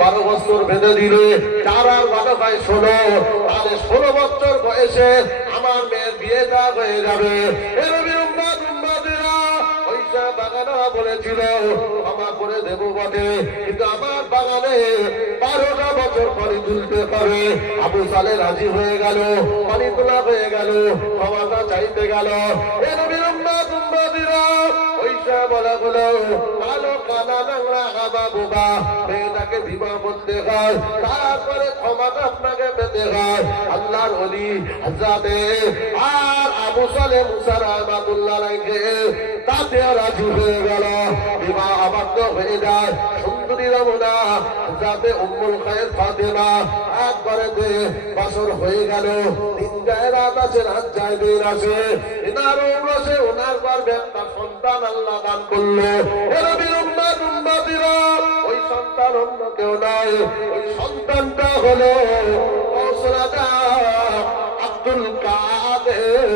12 বছর বেঁধে দিলে 4 আর 12 ভাই 16, তাহলে 16 বছর বয়সে আমার মেয়ের বিয়েটা হয়ে যাবে। বাগানা বলেছিল ক্ষমা করে দেবো বটে, কিন্তু আমার বাগানে 12টা বছর পানি তুলতে পারে। আবু সালে রাজি হয়ে গেল, পানি তোলা হয়ে গেল, ক্ষমাটা চাইতে গেল। বলা হলো কালো কানা নোংরা হাবা বোবা মেয়েটাকে বিবাহ করতে হয়, তারপরে ক্ষমাটা আপনাকে পেতে হয়। আল্লাহর ওলি হযরতে আর আবু সালে মুসা রাহমাতুল্লাহ আলাইহি তাতে রাজি হয়ে গেল, বিবাহ আবদ্ধ হয়ে যায়। সুন্দরী রমনা হযরতে উম্মুল খায়ের ফাতেমা একবারে বছর হয়ে গেল, 3 যায় রাত আছে, রাত যায় দিন আসে, এনার উরসে ওনার গর্ভে একটা সন্তান আল্লাহ দান করলো। ওই সন্তান অন্য কেউ নয়, ওই সন্তানটা হলো আব্দুল কাদের